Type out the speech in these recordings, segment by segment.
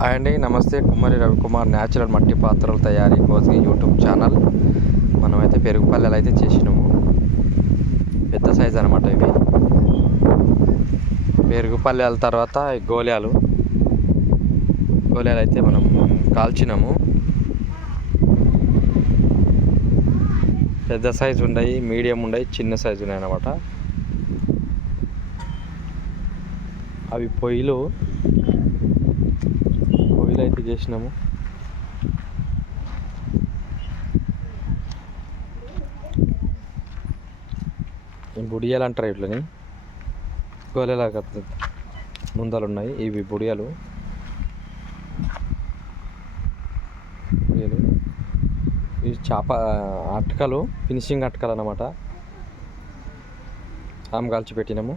Hi అండి, నమస్తే. కుమ్మరి రవికుమార్ న్యాచురల్ మట్టి పాత్రల తయారీ కోసం యూట్యూబ్ ఛానల్. మనమైతే పెరుగు పల్లెలు అయితే చేసినాము. పెద్ద సైజు అనమాట ఇవి. పెరుగు పల్లెల తర్వాత గోళాలు అయితే మనం కాల్చినాము. పెద్ద సైజు ఉన్నాయి, మీడియం ఉన్నాయి, చిన్న సైజు ఉన్నాయి అన్నమాట. అవి పొయ్యిలు అయితే చేసినాము. బుడియాలు అంటారు ఇట్లని. గోళలాగా ముందలు ఉన్నాయి ఇవి బుడియాలు. ఇవి చేప అటకలు, ఫినిషింగ్ అటకలు అన్నమాట. ఆమె కాల్చి పెట్టినాము.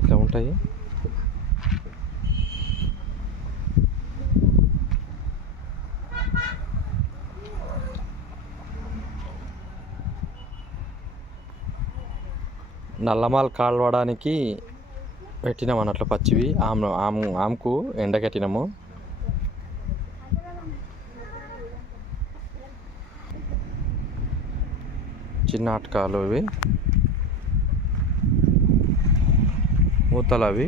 ఇట్లా ఉంటాయి. నల్లమాలు కాలవడానికి పెట్టినాము అన్నట్లు పచ్చివి. ఆమెకు ఎండకట్టినాము. చిన్న అటకాలు ఇవి, మూతలు అవి.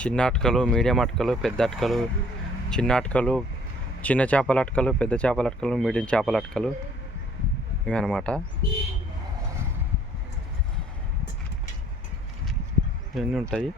చిన్న అటకలు, మీడియం అటకలు, పెద్ద అటకలు, చిన్న అటకలు, చిన్న చేపల అటకలు, పెద్ద చేపల అటకలు, మీడియం చేపల అటకలు ఇవి అన్నమాట. ఇవన్నీ ఉంటాయి.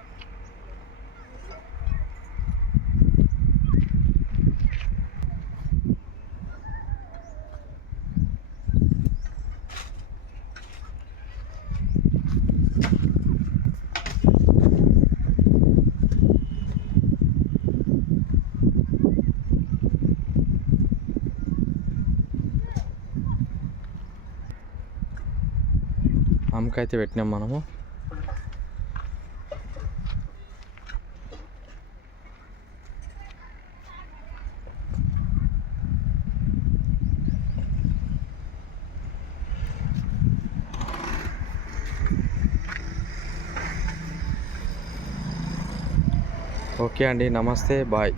అమ్మకైతే పెట్టినాం మనము. ఓకే అండి, నమస్తే, బాయ్.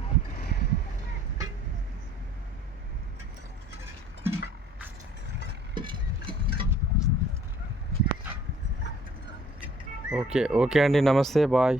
ఓకే అండి, నమస్తే, బాయ్.